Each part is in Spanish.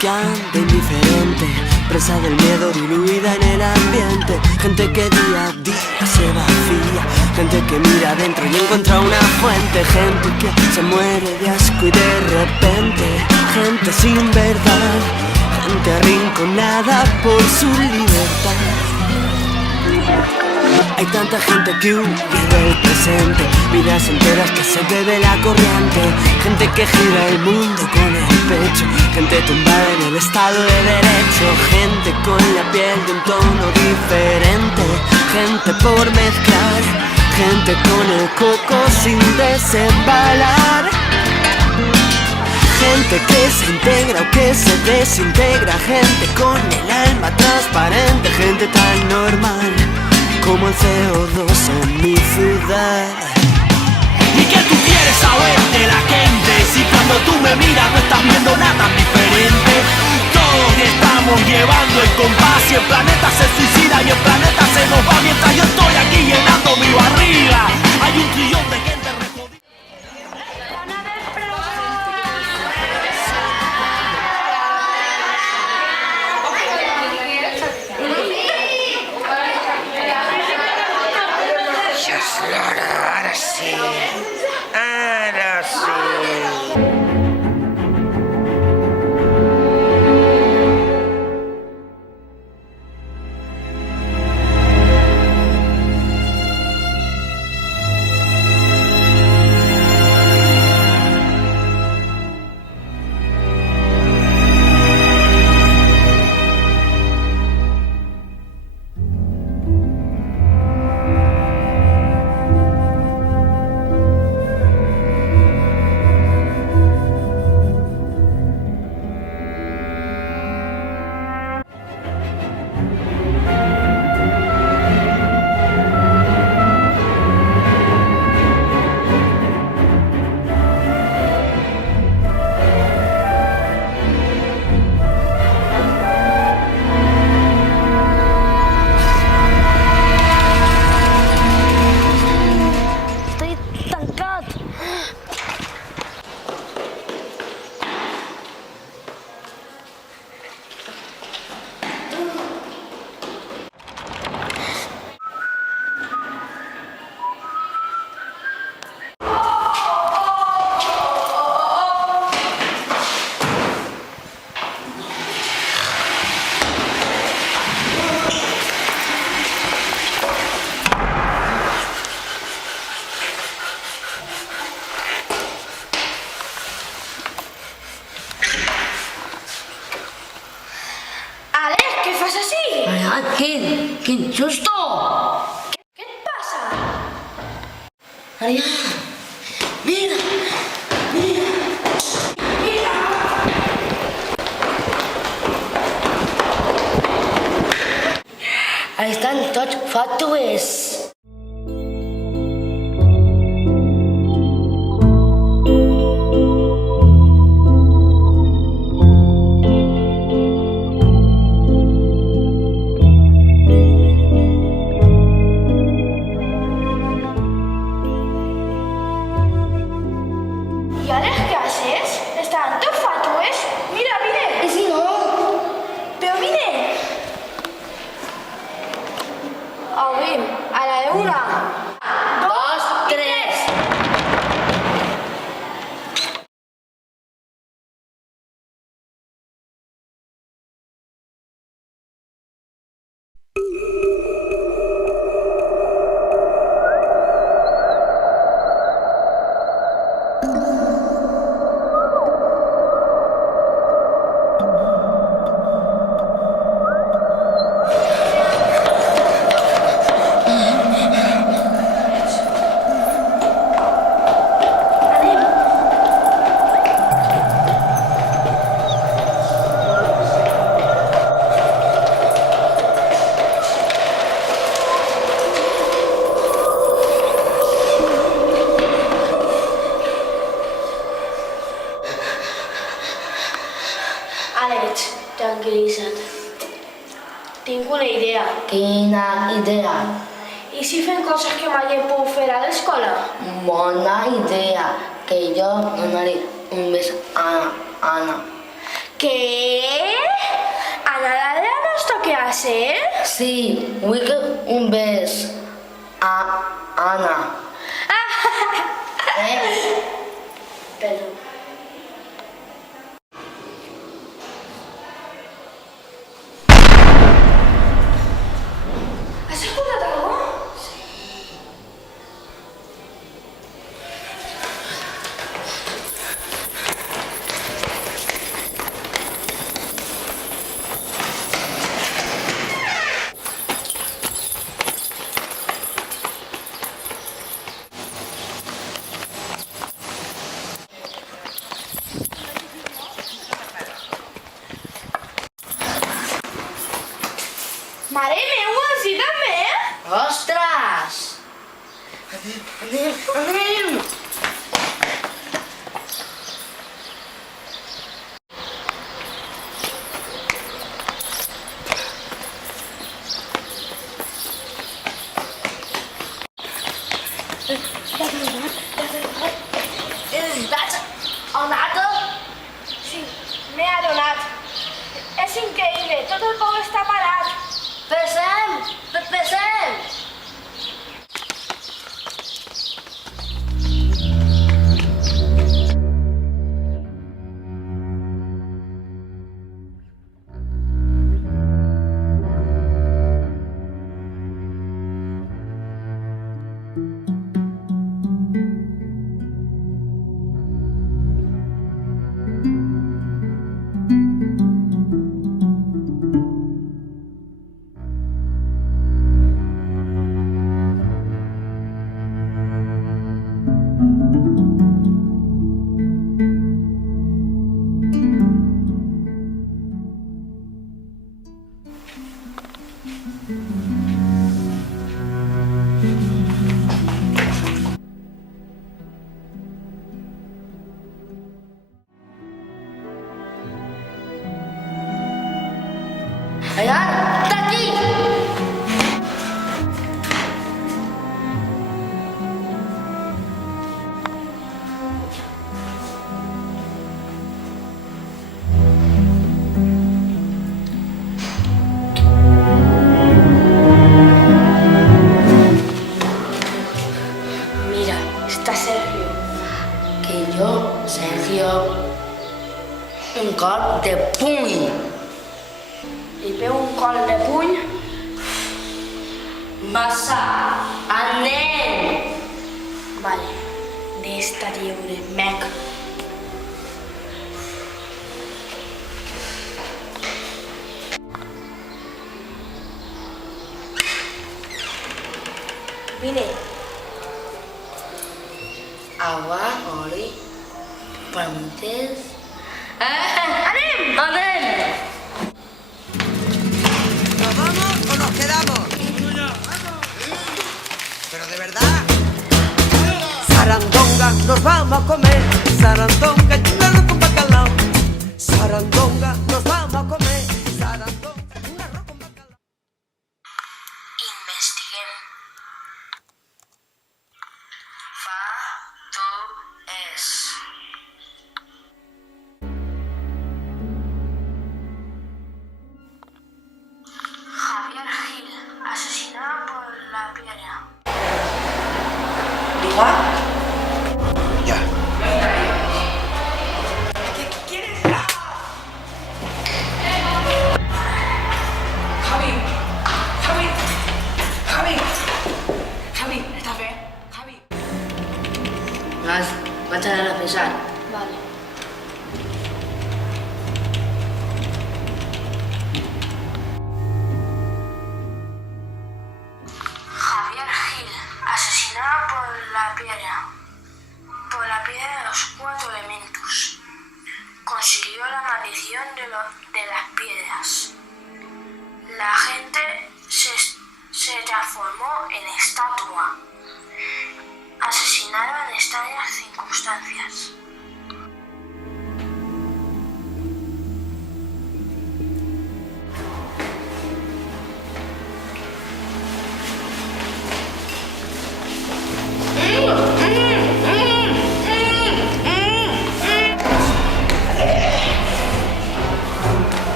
que anda indiferente, presa del miedo diluida en el ambiente. Gente que día a día se vacía, gente que mira adentro y encuentra una fuente. Gente que se muere de asco y de repente, gente sin verdad, gente arrinconada por su libertad. Hay tanta gente que huye del presente, vidas enteras que se bebe la corriente. Gente que gira el mundo con el pecho, gente tumbada en el Estado de Derecho. Gente con la piel de un tono diferente, gente por mezclar, gente con el coco sin desembalar. Gente que se integra o que se desintegra, gente con el alma transparente, gente tan normal como el CO2 en mi ciudad. ¿Y qué tú quieres saber de la gente? Si cuando tú me miras no estás viendo nada diferente. Todos estamos llevando el compás y el planeta se suicida y el planeta se nos va mientras yo estoy aquí llenando mi barriga. Hay un trillón de gente recodida. Ahora sí, ahora sí. ¡Qué susto! ¿Qué et passa? Ariana, mira, mira, mira. Estan tots fatues. ¿Y Alex qué haces? ¿Están todos fatues? Mira, mire. ¿Y si no? Pero mire. Obrim, a la de una. Dos, tres. Àlex, tranquil·litza't. Tinc una idea. Quina idea? I si fem coses que mai he pogut fer a l'escola? Bona idea. Que jo donaré un bes a Anna. ¿Qué? ¿A nada de nuestro qué hacer? Sí, Wiki, un beso. A Ana. Perdón. ¿Has escuchado algo? Mare meva, sí també? Ostres! Anem! El nato? Sí, m'he adonat. És increïble, tot el poble està parat. Pesem! Pesem! Allà, està aquí! Mira, està Sergio. Que jo, Sergio, un cop de puny. Li pego un col de puny. Massa, anem! Vale, d'esta lliure, mec. Vine. Agua, oli, preguntes... Anem! Anem! ¿Nos vamos o nos quedamos? Pero de verdad. Sarandonga, nos vamos a comer. Sarandonga, un arroz con bacalao. Sarandonga, nos vamos a comer. Sarandonga, un arroz con bacalao. Investiguem. Fa, tu, és. Javier Gil, asesinado por la piedra. Diga? Ya. Vaig anar a pensar. Vale. Javier Gil, asesinado por la piedra.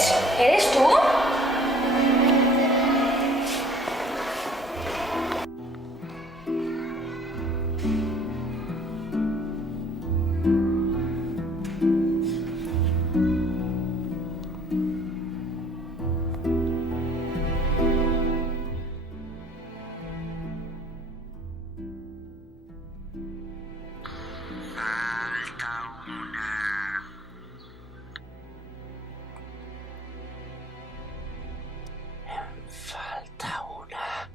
Alex, ¿eres tú? Falta una.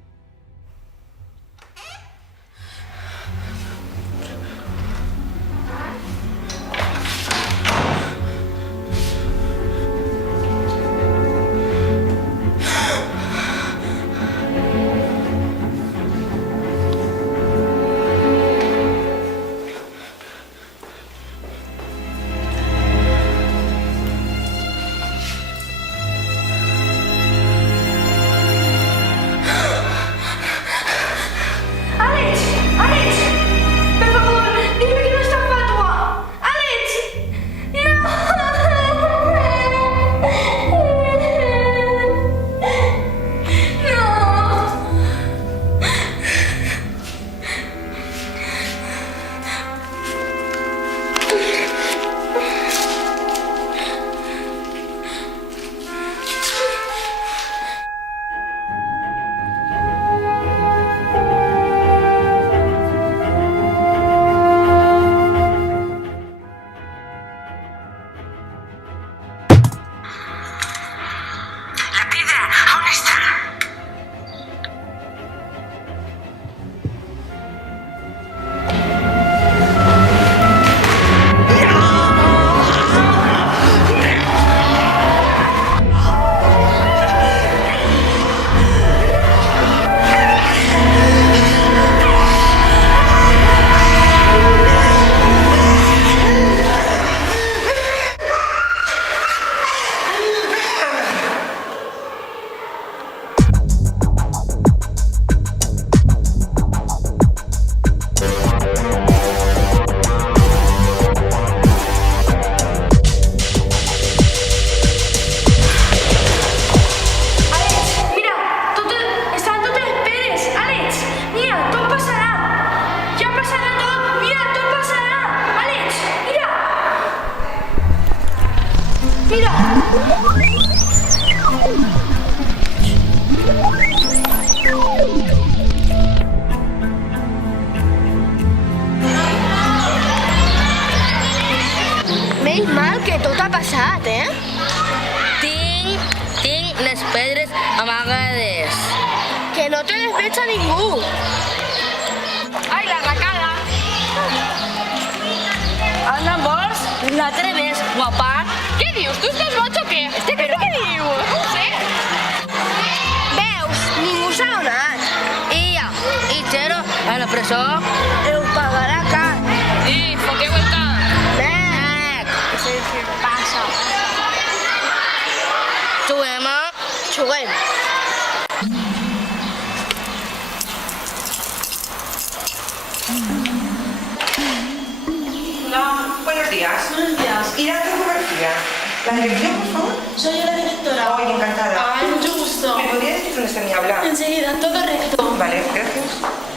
¡Alex! ¡Alex! ¡Por favor, dime que no está Fatua! ¡Alex! La piedra aún está. Alex, mira, no te esperes, Alex, mira, todo pasará, ya pasará todo, mira, todo pasará, Alex, mira. Menys mal que tot ha passat, Tinc les pedres amagades. Que no te les veig a ningú. Ai, la racada! Anna, vols? La treves, guapa? Què dius? Tu estàs boig o què? Però què dius? No ho sé. Veus? Ningú s'ha donat. I Chero, a la presó. Ho pagarà car. ¿Por qué vuelta? Bec! Què passa? Juguem, Juguem. Hola, buenos días. Buenos días. Ir a topografía. ¿La dirección, por favor? Soy yo la directora. Ay, encantada. Ay, mucho gusto. ¿Me podría decir dónde está mi habla? Enseguida, todo recto. Vale, gracias.